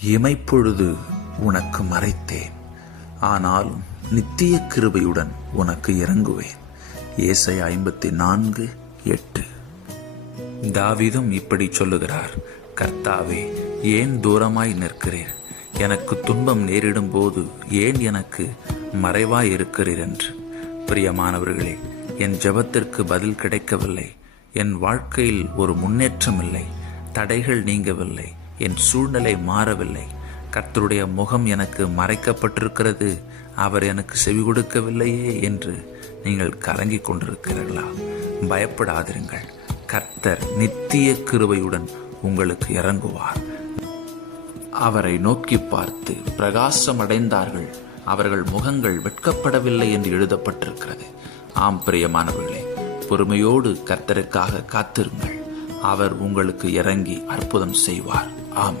இமைப்பொழுது உனக்கு மறைத்தேன், ஆனாலும் நித்திய கிருபையுடன் உனக்கு இறங்குவேன். ஏசாயா 54:8. தாவீதும் இப்படி சொல்லுகிறார், கர்த்தாவே, ஏன் தூரமாய் நிற்கிறீர்? எனக்கு துன்பம் நேரிடும் போது ஏன் எனக்கு மறைவாய் இருக்கிறீர் என்று. பிரியமானவர்களே, என் ஜெபத்திற்கு பதில் கிடைக்கவில்லை, என் வாழ்க்கையில் ஒரு முன்னேற்றம் இல்லை, தடைகள் நீங்கவில்லை, என் சூழ்நிலை மாறவில்லை, கர்த்தருடைய முகம் எனக்கு மறைக்கப்பட்டிருக்கிறது, அவர் எனக்கு செவி கொடுக்கவில்லையே என்று நீங்கள் கலங்கிக் கொண்டிருக்கிறீர்களா? பயப்படாதிருங்கள். கர்த்தர் நித்திய கிருபையுடன் உங்களுக்கு இறங்குவார். அவரை நோக்கி பார்த்து பிரகாசம் அடைந்தார்கள், அவர்கள் முகங்கள் வெட்கப்படவில்லை என்று எழுதப்பட்டிருக்கிறது. ஆம் பிரியமானவர்களே, பொறுமையோடு கர்த்தருக்காக காத்திருங்கள். அவர் உங்களுக்கு இறங்கி அற்புதம் செய்வார். ஆமென்.